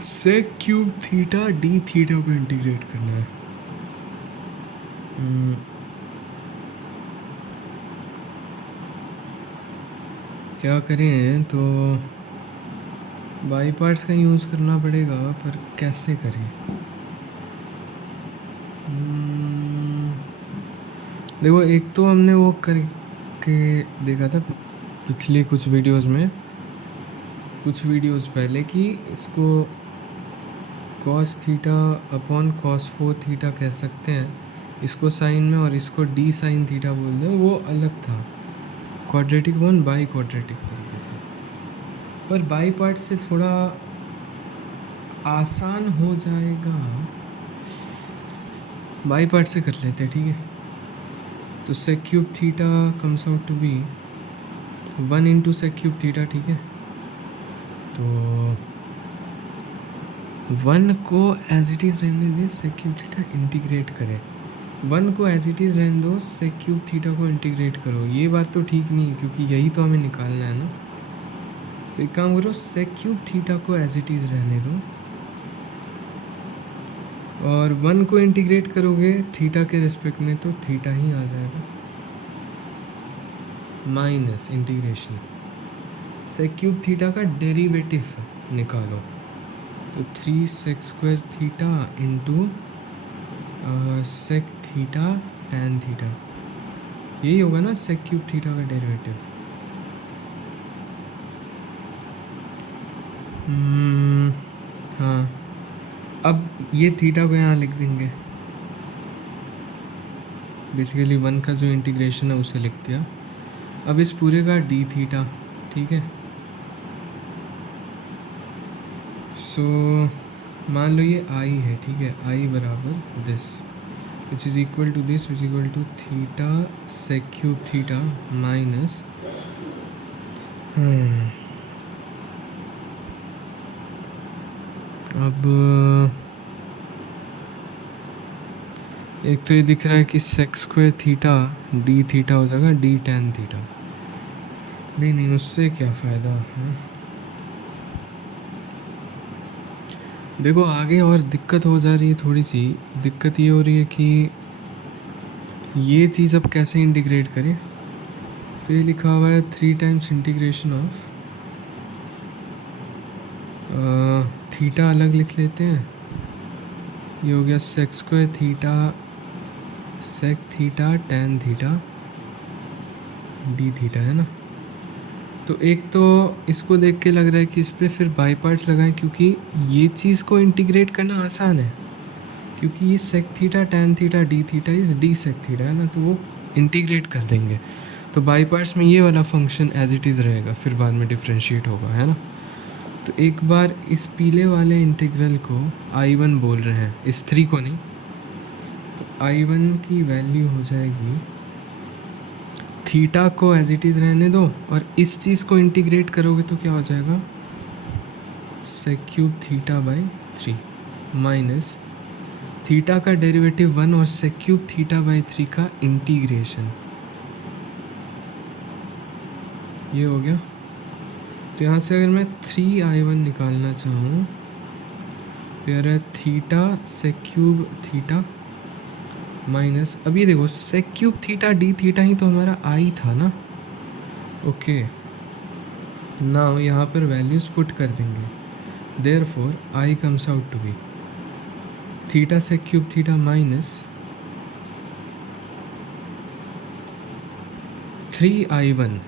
सेक cube theta d theta को integrate करना है। क्या करें, तो बाई पार्ट्स का यूज़ करना पड़ेगा, पर कैसे करें? देखो, एक तो हमने वो करके देखा था पिछले कुछ वीडियोस पहले कि इसको cos theta upon cos 4 theta कह सकते हैं इसको साइन में, और इसको डी साइन थीटा बोल दें, वो अलग था क्वाड्रेटिक वन बाई क्वाड्रेटिक तरीके से। पर बाई पार्ट से थोड़ा आसान हो जाएगा, बाई पार्ट से कर लेते हैं, ठीक है। तो sec cube theta comes out to be 1 into sec cube theta, ठीक है। तो 1 को एज इट इज़ रहने दें, सेक क्यूब थीटा इंटीग्रेट करें। 1 को एज इट इज़ रहने दो, सेक क्यूब थीटा को इंटीग्रेट करो। ये बात तो ठीक नहीं है, क्योंकि यही तो हमें निकालना है ना। तो एक काम करो, सेक क्यूब थीटा को एज इट इज़ रहने दो, और 1 को इंटीग्रेट करोगे थीटा के रिस्पेक्ट में तो थीटा ही आ जाएगा, minus integration sec cube theta का डेरिवेटिव निकालो। तो 3 sec square theta into sec theta tan theta, यही होगा ना सेक क्यूब थीटा का डेरिवेटिव। हाँ, अब ये थीटा को यहाँ लिख देंगे, बेसिकली 1 का जो इंटीग्रेशन है उसे लिख दिया। अब इस पूरे का डी थीटा, ठीक है। सो मान लो ये आई है, ठीक है। आई बराबर this which is equal to this which equal to theta sec cube theta minus अब एक तो ये दिख रहा है कि sec square theta d theta हो जाएगा डी टैन थीटा। नहीं, उससे क्या फ़ायदा है। देखो, आगे और दिक्कत हो जा रही है, थोड़ी सी दिक्कत ये हो रही है कि ये चीज़ अब कैसे इंटीग्रेट करें। तो ये लिखा हुआ है 3 टाइम्स इंटीग्रेशन ऑफ थीटा, अलग लिख लेते हैं। ये हो गया sec square theta sec theta tan theta d theta, है ना। तो एक तो इसको देख के लग रहा है कि इस पर फिर बाई पार्ट्स लगाएं, क्योंकि ये चीज़ को इंटीग्रेट करना आसान है, क्योंकि ये sec theta tan theta d theta is d sec theta, है ना। तो वो इंटीग्रेट कर देंगे, तो बाई पार्ट्स में ये वाला फंक्शन एज इट इज़ रहेगा, फिर बाद में डिफ्रेंशिएट होगा, है ना। तो एक बार इस पीले वाले इंटीग्रल को I1 बोल रहे हैं, इस 3 को नहीं। तो I1 की वैल्यू हो जाएगी, थीटा को एज इट इज़ रहने दो, और इस चीज़ को इंटीग्रेट करोगे तो क्या हो जाएगा, sec cube theta by 3 minus theta का डेरिवेटिव 1 और सेक क्यूब थीटा बाई 3 का इंटीग्रेशन, ये हो गया। तो यहाँ से अगर मैं 3I1 निकालना चाहूँ तो यार है theta sec cube theta minus, अब ये देखो sec cube theta d theta ही तो हमारा आई था ना। ओके, नाउ यहाँ पर वैल्यूज़ पुट कर देंगे, therefore I comes out to be theta sec cube theta minus 3I1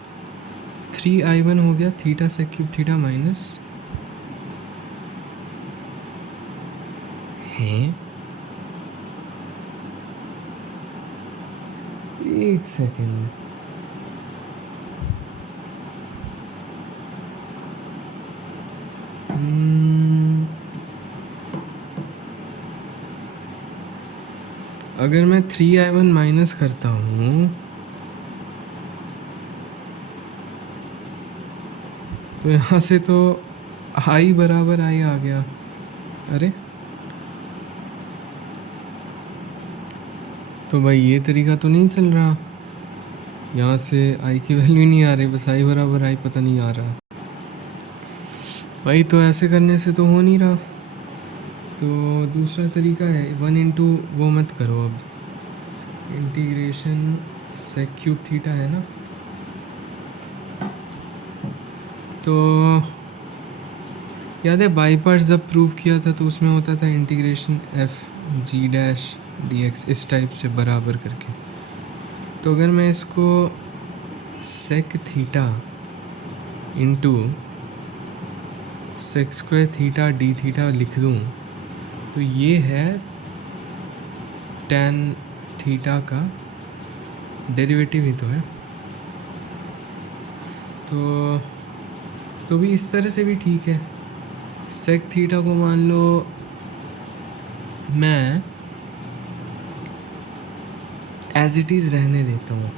हो गया theta sec cube theta minus है, एक सेकेंड, अगर मैं 3I1 माइनस करता हूँ तो यहाँ से तो आई बराबर आई आ गया। अरे तो भाई ये तरीका तो नहीं चल रहा, यहाँ से आई की वैल्यू नहीं आ रही, बस आई बराबर आई पता नहीं आ रहा भाई। तो ऐसे करने से तो हो नहीं रहा। तो दूसरा तरीका है 1 × वो मत करो, अब इंटीग्रेशन सेक क्यूब थीटा है ना, तो याद है बाई पार्ट्स जब प्रूव किया था तो उसमें होता था integration f g dash d x इस टाइप से बराबर करके। तो अगर मैं इसको sec theta into sec square theta d theta लिख दूँ तो ये है टेन थीटा का डेरिवेटिव ही तो है। तो भी इस तरह से भी ठीक है। सेक थीटा को मान लो मैं एज इट इज़ रहने देता हूँ,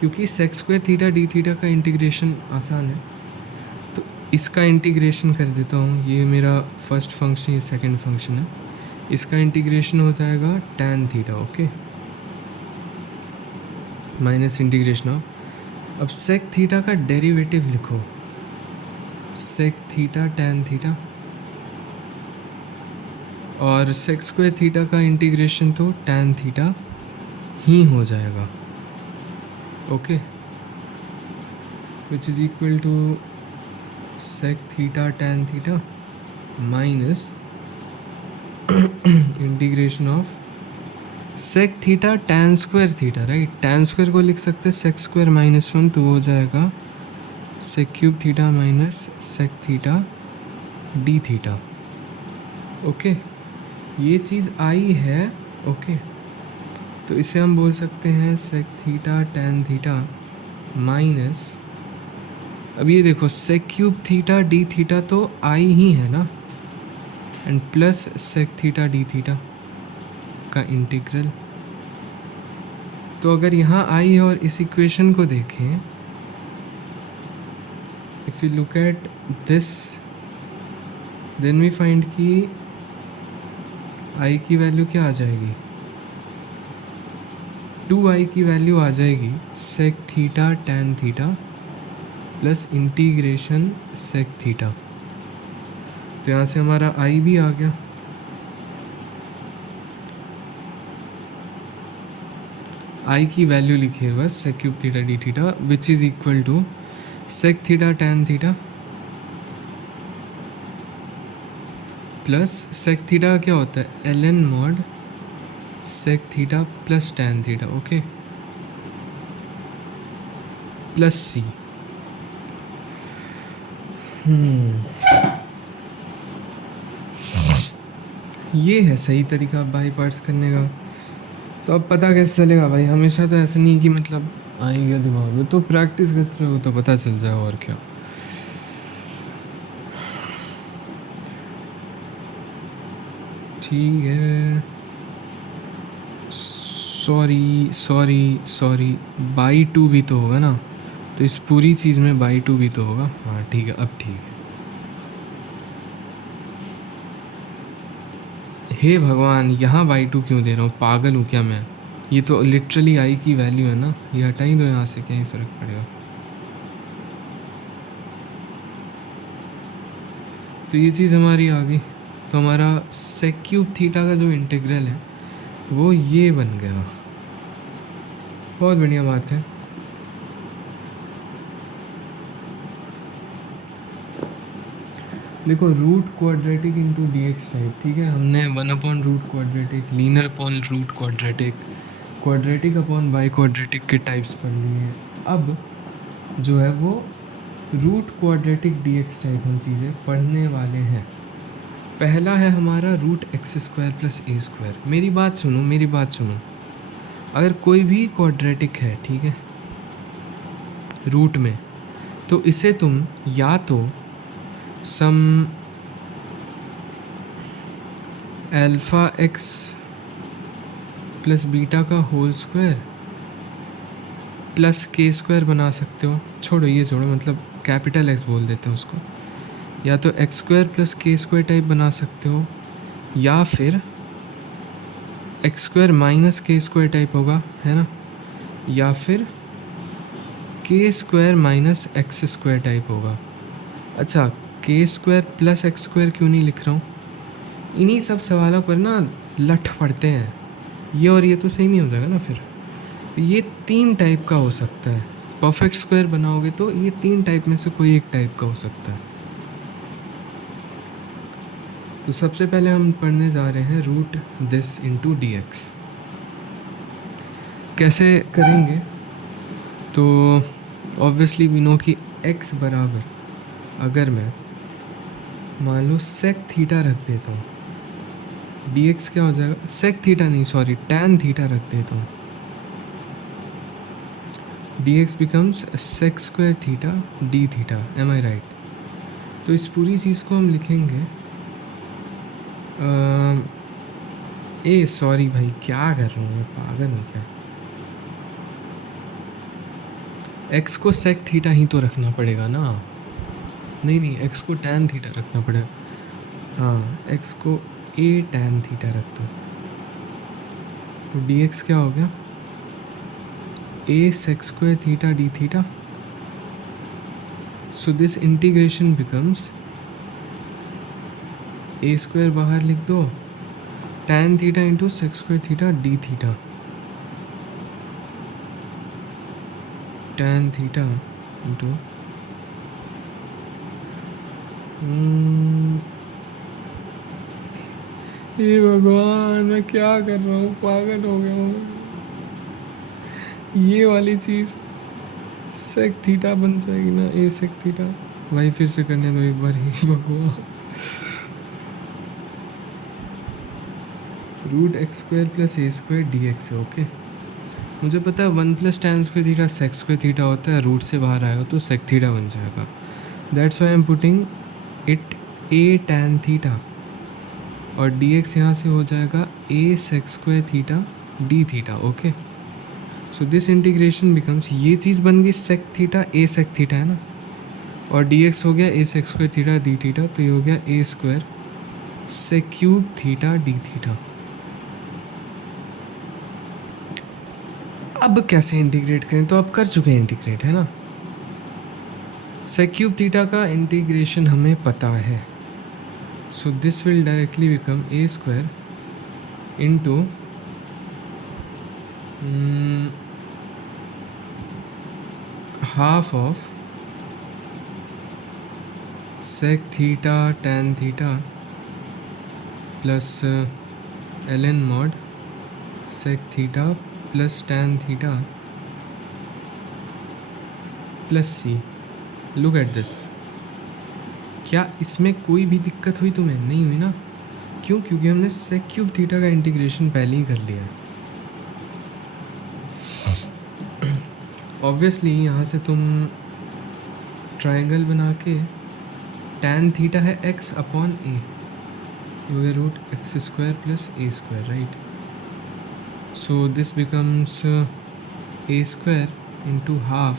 क्योंकि sec square theta d theta का इंटीग्रेशन आसान है, तो इसका इंटीग्रेशन कर देता हूँ। ये मेरा फर्स्ट फंक्शन, ये सेकंड फंक्शन है, इसका इंटीग्रेशन हो जाएगा tan theta, okay, minus integration of, अब सेक थीटा का डेरिवेटिव लिखो, सेक थीटा टैन थीटा, और सेक स्क्वायर थीटा का इंटीग्रेशन तो टैन थीटा ही हो जाएगा, okay, which is equal to sec theta tan theta minus integration of sec theta tan square theta, right, tan square को लिख सकते हैं सेक स्क्वायर -1, तो वो हो जाएगा sec cube theta minus sec theta d theta, okay, ये चीज़ आई है, ओके, तो इसे हम बोल सकते हैं sec theta tan theta minus, अब ये देखो sec cube theta d theta तो आई ही है ना, and plus sec theta d theta का इंटीग्रल। तो अगर यहाँ आई है और इस इक्वेशन को देखें, if you look at this then we find कि आई की वैल्यू क्या आ जाएगी, 2i की वैल्यू आ जाएगी sec theta tan theta plus integration sec theta. तो यहाँ से हमारा i भी आ गया, i की वैल्यू लिखिए बस sec cube theta d theta which is equal to sec theta tan theta plus sec theta क्या होता है ln mod sec theta plus tan theta, okay, plus c. ये है सही तरीका बाई पार्ट्स करने का। तो अब पता कैसे चलेगा भाई, हमेशा तो ऐसा नहीं कि मतलब आएगा दिमाग में, तो प्रैक्टिस करते रहो तो पता चल जाए, और क्या। ठीक है, सॉरी बाई 2 भी तो होगा ना, तो इस पूरी चीज़ में बाई 2 भी तो होगा, हाँ ठीक है, अब ठीक है। हे भगवान, यहाँ बाई 2 क्यों दे रहा हूँ, पागल हूँ क्या मैं, ये तो लिटरली आई की वैल्यू है ना, ये हटा ही दो यहाँ से, क्या ही फ़र्क पड़ेगा। तो ये चीज़ हमारी आ गई, तो हमारा सेक क्यूब थीटा का जो इंटीग्रल है वो ये बन गया, बहुत बढ़िया बात है। देखो root quadratic into d x type, ठीक है, हमने 1/रूट quadratic, linear upon root quadratic, quadratic upon by quadratic के टाइप्स पढ़ लिए। अब जो है वो root quadratic d x type हम चीज़ें पढ़ने वाले हैं। पहला है हमारा root x square plus a square. मेरी बात सुनो, अगर कोई भी क्वाड्रेटिक है, ठीक है, रूट में, तो इसे तुम या तो सम अल्फ़ा एक्स प्लस बीटा का होल स्क्वायर प्लस के स्क्वायर बना सकते हो, छोड़ो मतलब कैपिटल एक्स बोल देते हैं उसको, या तो एक्स स्क्वायर प्लस के स्क्वायर टाइप बना सकते हो, या फिर एक्स स्क्वायर माइनस के स्क्वायर टाइप होगा, है ना, या फिर के square minus x square type होगा। अच्छा, के स्क्वायर प्लस एक्स स्क्वायर क्यों नहीं लिख रहा हूँ, इन्हीं सब सवालों पर ना लठ पड़ते हैं। ये और ये तो सेम ही हो जाएगा ना फिर। ये 3 टाइप का हो सकता है। परफेक्ट स्क्वायर बनाओगे तो ये 3 टाइप में से कोई एक टाइप का हो सकता है। तो सबसे पहले हम पढ़ने जा रहे हैं root this into d x. कैसे करेंगे? तो ऑब्वियसली वी नो कि x बराबर, अगर मैं मान लो सेक थीटा रख देता हूँ, dx क्या हो जाएगा? सेक थीटा नहीं, सॉरी, टैन थीटा रख देता हूँ, dx becomes sec square theta d theta. Am I right? तो इस पूरी चीज़ को हम लिखेंगे सॉरी भाई, क्या कर रहा हूँ मैं, पागल हूँ क्या? x को सेक थीटा ही तो रखना पड़ेगा ना। नहीं, x को टैन थीटा रखना पड़ेगा। हाँ, x को a टैन थीटा रख दो, तो dx क्या हो गया? a sec square theta d theta. So this integration becomes a square बाहर लिख दो, tan theta into sec square theta d theta, tan theta into हे भगवान, मैं क्या कर रहा हूँ, पागल हो गया हूँ। ये वाली चीज़ सेक थीटा बन जाएगी ना, ए सेक थीटा। भाई फिर से करने दो एक बार ही, भगवान। Root x square plus a square d x है, ओके। मुझे पता है 1 plus tan square theta sec square theta होता है, रूट से बाहर आएगा तो सेक थीटा बन जाएगा। That's why I am putting it a tan theta, और डी एक्स यहाँ से हो जाएगा a sec square theta d theta, okay. So this integration becomes, ये चीज़ बन गई सेक थीटा, ए सेक थीटा है ना, और डी एक्स हो गया a sec square theta d theta, तो ये हो गया a square sec cube theta d theta. अब कैसे इंटीग्रेट करें? तो आप कर चुके हैं इंटीग्रेट, है ना। सेक क्यूब थीटा का इंटीग्रेशन हमें पता है, so this will directly become a square into half of sec theta tan theta plus ln mod sec theta plus tan theta plus c. Look at this. क्या इसमें कोई भी दिक्कत हुई तुम्हें? नहीं हुई ना। क्यों? क्योंकि हमने सेक क्यूब थीटा का इंटीग्रेशन पहले ही कर लिया है। ऑब्वियसली यहाँ से तुम ट्रायंगल बना के, टैन थीटा है x अपॉन ए, ये root x square plus a square, right. So this becomes a square into half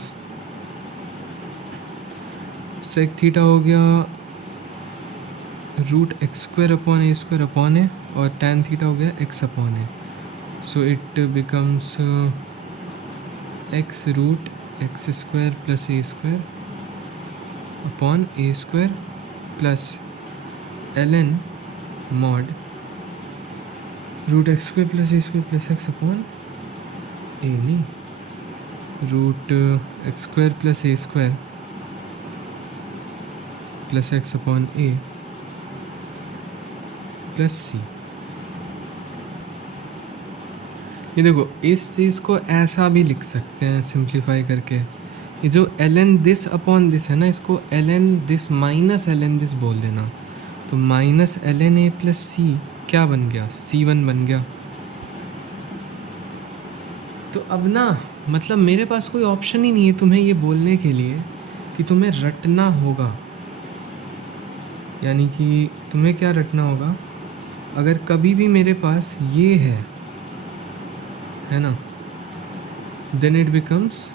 sec theta हो गया root x square upon a, और टैन थीटा हो गया x upon a. So it becomes x root x square plus a square upon a square plus ln mod root x square plus a square plus x upon a, नहीं, root x square plus a square plus x upon A plus c. ये देखो, इस चीज़ को ऐसा भी लिख सकते हैं सिंप्लीफाई करके। ये जो ln दिस अपॉन दिस है ना, इसको ln this minus ln this बोल देना, तो माइनस ln ए प्लस सी क्या बन गया? C1 बन गया। तो अब ना, मतलब मेरे पास कोई ऑप्शन ही नहीं है तुम्हें ये बोलने के लिए कि तुम्हें रटना होगा। यानी कि तुम्हें क्या रटना होगा? अगर कभी भी मेरे पास ये है ना, then it becomes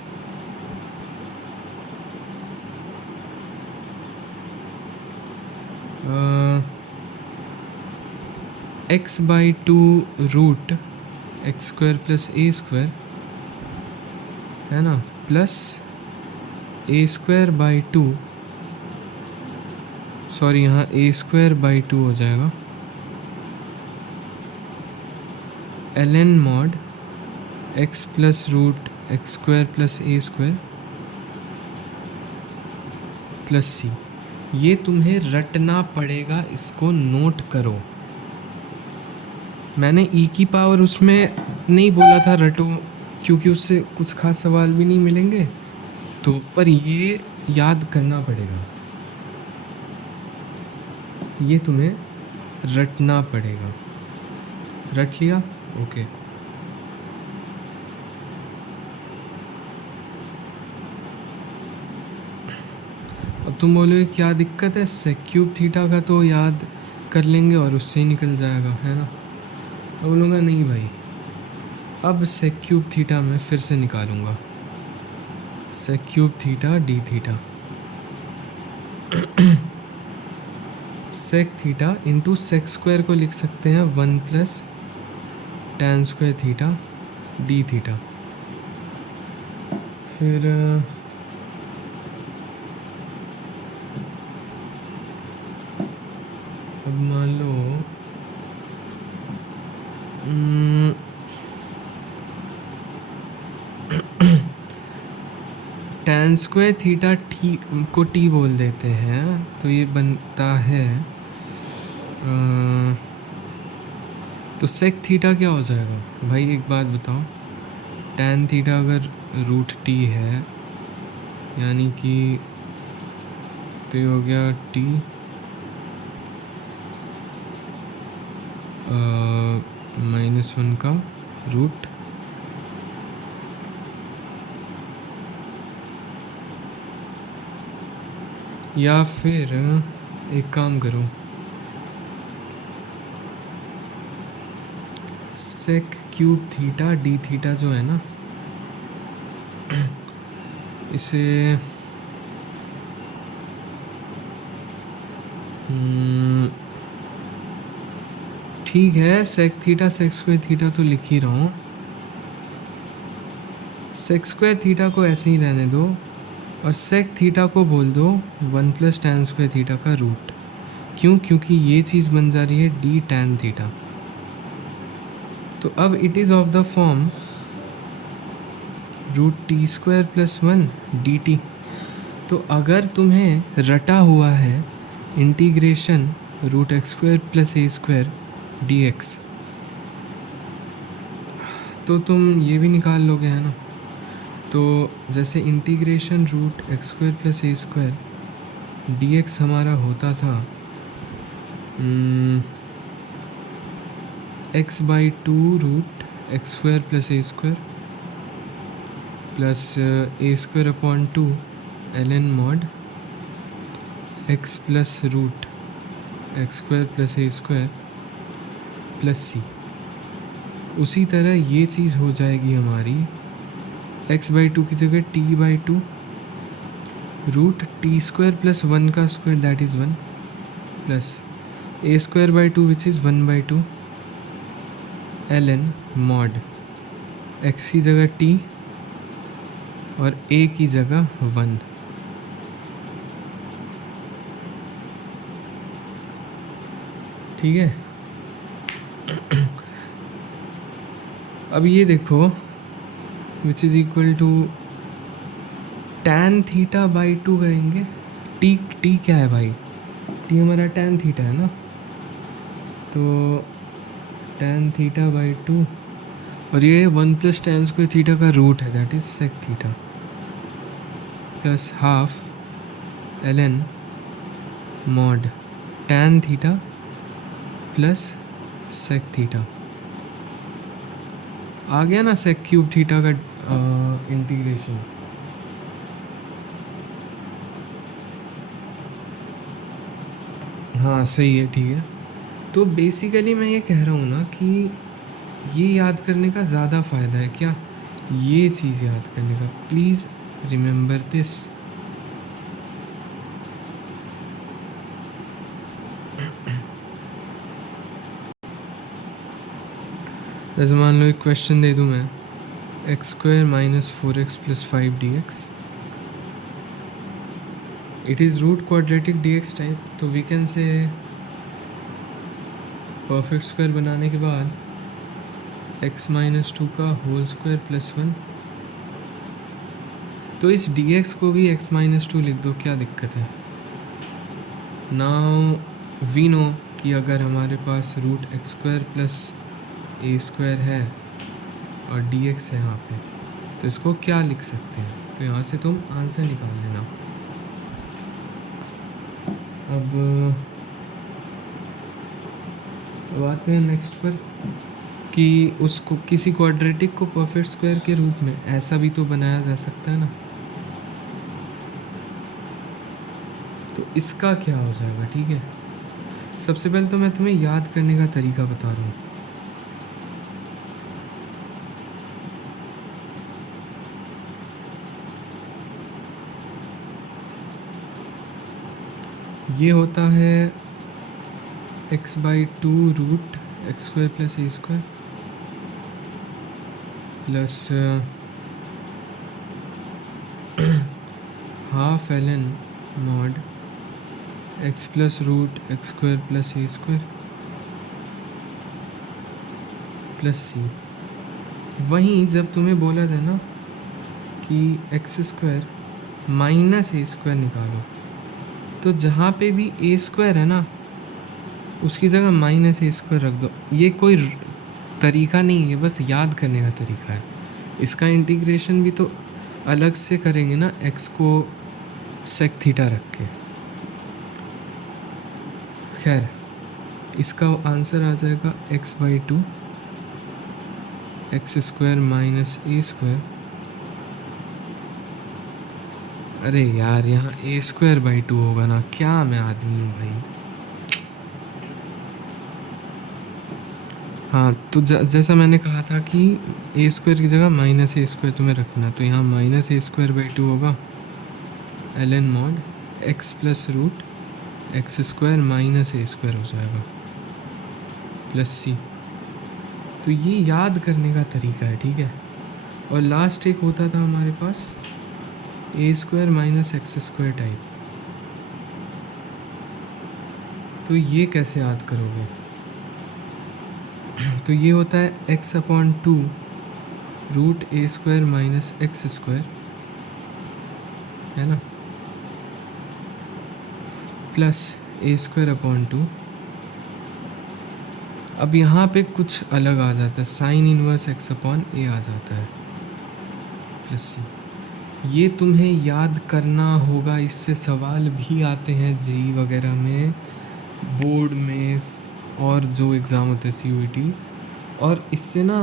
x by two root x square plus a square, है ना, plus a square by two, sorry यहाँ ए स्क्वायर बाई टू हो जाएगा, l n mod x plus root x square plus a square plus c. ये तुम्हें रटना पड़ेगा, इसको नोट करो। मैंने ई की पावर उसमें नहीं बोला था रटो, क्योंकि उससे कुछ खास सवाल भी नहीं मिलेंगे, तो पर ये याद करना पड़ेगा, ये तुम्हें रटना पड़ेगा। रट लिया? ओके। अब तुम बोलोगे क्या दिक्कत है, सेक क्यूब थीटा का तो याद कर लेंगे और उससे ही निकल जाएगा, है ना। अब बोलूँगा नहीं भाई, अब सेक क्यूब थीटा मैं फिर से निकालूँगा। Sec cube theta d theta sec theta into sec square को लिख सकते हैं 1 plus tan square theta d theta. फिर अब मान लो टैन स्क्वायर थीटा टी को टी बोल देते हैं, तो ये बनता है तो सेक थीटा क्या हो जाएगा भाई, एक बात बताओ। टैन थीटा अगर रूट टी है, यानी कि तो ये हो गया टी -1 का रूट या फिर एक काम करो, sec cube theta d theta जो है ना, इसे ठीक है, sec theta sec square theta तो लिख ही रहा हूँ, सेक स्क्वायर थीटा को ऐसे ही रहने दो और सेक थीटा को बोल दो 1 प्लस टैन स्क्वायर थीटा का रूट। क्यों? क्योंकि ये चीज़ बन जा रही है डी टैन थीटा। तो अब it is of the form root t square plus 1 d t. तो अगर तुम्हें रटा हुआ है integration root x square plus a square d x, तो तुम ये भी निकाल लोगे, है ना। तो जैसे integration root x square plus a square d x हमारा होता था x by two root x square plus a square plus a square upon 2 l n mod x plus root x square plus a square plus c. उसी तरह ये चीज़ हो जाएगी हमारी x by two की जगह t by two root t square plus 1 का square that is 1 plus a square by two which is 1 by two l n mod x की जगह टी और ए की जगह 1। ठीक है। अब ये देखो which is equal to tan theta by 2 करेंगे। टी क्या है भाई, टी हमारा टैन थीटा है ना, तो टैन थीटा बाई 2 और ये 1 प्लस टैन स्क्वायर थीटा का रूट है that is sec theta plus half l n mod tan theta plus sec theta. आ गया ना सेक क्यूब थीटा का इंटीग्रेशन। हाँ सही है, ठीक है। तो बेसिकली मैं ये कह रहा हूँ ना कि ये याद करने का ज़्यादा फ़ायदा है क्या, ये चीज़ याद करने का। Please remember this. जैसे मान लो एक क्वेश्चन दे दूँ मैं, x square minus 4x plus 5 d x, it is root quadratic d x type. तो we can say perfect square बनाने के बाद एक्स माइनस टू का होल स्क्वायर प्लस वन। तो इस डी एक्स को भी एक्स माइनस टू लिख दो, क्या दिक्कत है। नाउ वी नो कि अगर हमारे पास root x square plus a square है और डी एक्स है यहाँ पे, तो इसको क्या लिख सकते हैं, तो यहाँ से तुम आंसर निकाल लेना। अब आते हैं नेक्स्ट पर कि उसको किसी क्वाड्रेटिक को परफेक्ट स्क्वायर के रूप में ऐसा भी तो बनाया जा सकता है ना। तो इसका क्या हो जाएगा, ठीक है। सबसे पहले तो मैं तुम्हें याद करने का तरीका बता रहा हूँ। ये होता है x by two root x square plus a square plus half l n mod x plus root x square plus a square plus c. वहीं जब तुम्हें बोला जाए ना कि x square minus a square निकालो, तो जहाँ पे भी ए स्क्वायर है ना उसकी जगह माइनस ए स्क्वायर रख दो। ये कोई तरीका नहीं है, बस याद करने का तरीका है। इसका इंटीग्रेशन भी तो अलग से करेंगे ना, एक्स को सेक थीटा रख के। खैर इसका आंसर आ जाएगा x by to x square minus a square. अरे यार यहाँ ए स्क्वायर बाई टू होगा ना, क्या मैं आदमी हूँ भाई। हाँ तो जैसा मैंने कहा था कि ए स्क्वायर की जगह माइनस ए स्क्वायर तुम्हें रखना, तो यहाँ minus a square by two होगा l n mod x plus root x square minus a square हो जाएगा प्लस सी। तो ये याद करने का तरीका है, ठीक है। और लास्ट एक होता था हमारे पास a square minus x square type. तो ये कैसे याद करोगे, तो ये होता है x upon two root a square minus x square, है ना, plus a square upon two. अब यहाँ पे कुछ अलग आ जाता है, sine inverse x upon a आ जाता है प्लस सी। ये तुम्हें याद करना होगा, इससे सवाल भी आते हैं जेई वगैरह में, बोर्ड में, और जो एग्ज़ाम होते हैं CUET। और इससे ना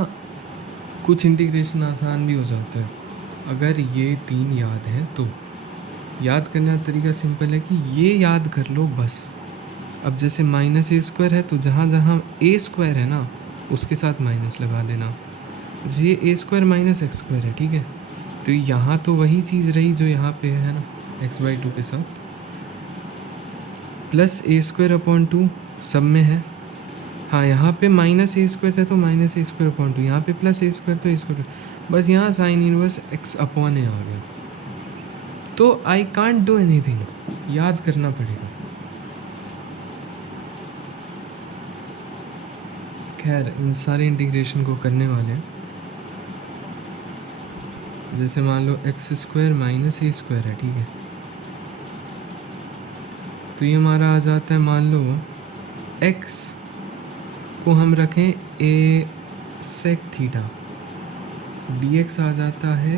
कुछ इंटीग्रेशन आसान भी हो जाता है अगर ये तीन याद हैं तो। याद करने का तरीका सिंपल है कि ये याद कर लो बस। अब जैसे माइनस ए स्क्वायर है तो जहाँ जहाँ ए स्क्वायर है ना उसके साथ माइनस लगा देना। ये ए स्क्वायर माइनस एक्स स्क्वायर है, ठीक है। तो यहाँ तो वही चीज़ रही जो यहाँ पे है ना, एक्स बाई टू के साथ, plus a square upon to सब में है। हाँ यहाँ पे माइनस ए स्क्वायर था तो minus a square upon to, यहाँ पे प्लस ए स्क्वायर तो ए स्क्वायर, बस यहाँ sign inverse x upon a आ गया। तो आई कांट डू एनीथिंग, याद करना पड़ेगा। खैर इन सारे इंटीग्रेशन को करने वाले हैं, जैसे मान लो x square minus a square है, ठीक है। तो ये हमारा आ जाता है, मान लो एक्स को हम रखें a sec theta, d x आ जाता है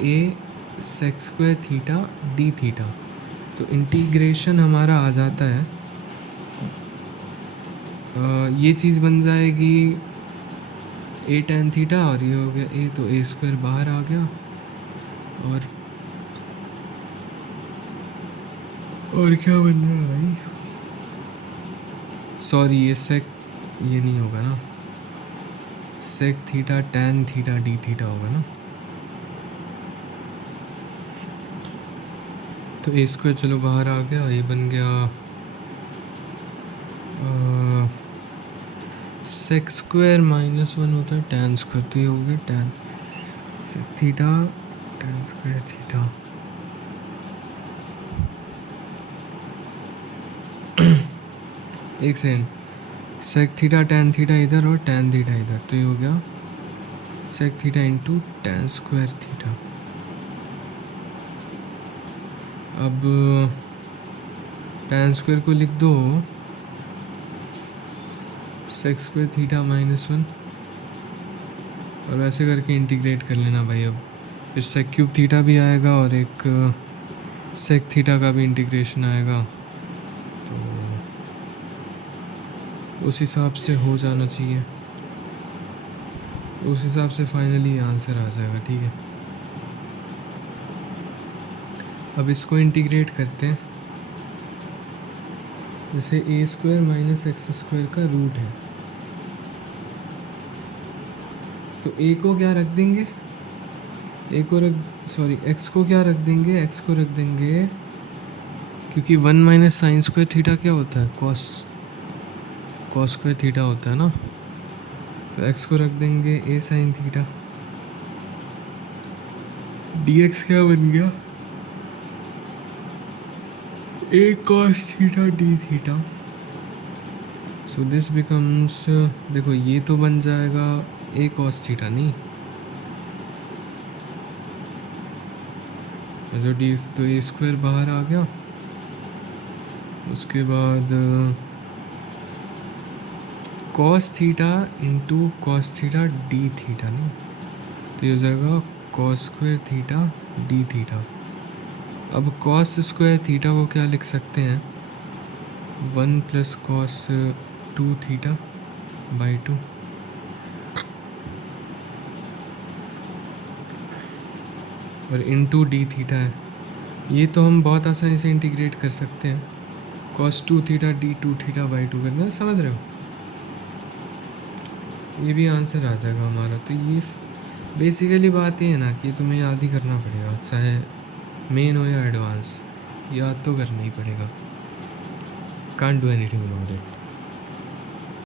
a sec square theta d theta. तो इंटीग्रेशन हमारा आ जाता है, ये चीज़ बन जाएगी ए टेन थीटा, और ये हो गया ए, तो ए स्क्वायर बाहर आ गया। और क्या बन रहा है भाई, सॉरी ये सेक, ये नहीं होगा ना, sec theta tan theta d theta होगा ना। तो ए स्क्वायर चलो बाहर आ गया, ये बन गया सेक स्क्वायर माइनस वन होता है टेन स्क्वायर, तो ये हो गया tan sec theta tan square theta. एक second, sec theta tan theta इधर और टेन थीटा इधर, तो ये हो गया sec theta into tan square theta. अब टेन स्क्वायर को लिख दो sec square theta minus one, और वैसे करके इंटीग्रेट कर लेना भाई। अब फिर सेक क्यूब थीटा भी आएगा और एक सेक थीटा का भी इंटीग्रेशन आएगा, तो उस हिसाब से हो जाना चाहिए। उस हिसाब से फाइनली आंसर आ जाएगा, ठीक है। अब इसको इंटीग्रेट करते हैं। जैसे ए स्क्वायर माइनस एक्स स्क्वायर का रूट है, तो ए को क्या रख देंगे, एक्स को क्या रख देंगे, एक्स को रख देंगे, क्योंकि one minus sine square theta क्या होता है, कॉस स्क्वायर थीटा होता है ना, तो एक्स को रख देंगे a sine theta. D x क्या बन गया, a cos theta d theta. So this becomes, देखो ये तो बन जाएगा ए कॉस थीटा, नहीं जो डी, तो ए स्क्वायर बाहर आ गया। उसके बाद cos theta into cos theta d theta, नहीं तो ये हो जाएगा cos square theta d theta. अब कॉस स्क्वायर थीटा को क्या लिख सकते हैं, one plus cos two theta by to, और इंटू डी थीटा है। ये तो हम बहुत आसानी से इंटीग्रेट कर सकते हैं, cos two theta d two theta by two करना, समझ रहे हो, ये भी आंसर आ जाएगा हमारा। तो ये बेसिकली बात ये है ना कि तुम्हें याद ही करना पड़ेगा, चाहे मेन हो या एडवांस, याद तो करना ही पड़ेगा। Can't do anything about it.